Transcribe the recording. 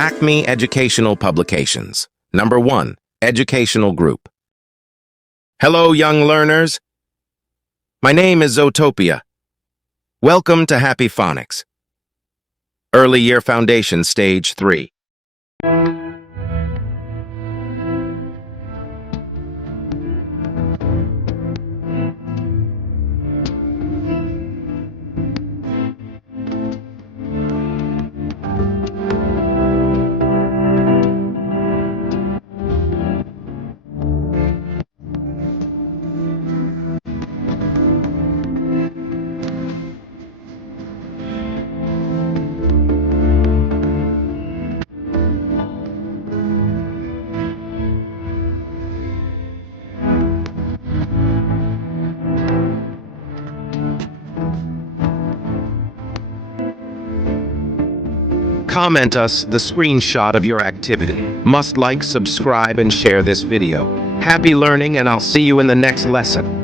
Acme Educational Publications. Number 1. Educational Group. Hello, young learners. My name is Zootopia. Welcome to Happy Phonics. Early Year Foundation Stage 3. Comment us the screenshot of your activity. Must like, subscribe, and share this video. Happy learning, and I'll see you in the next lesson.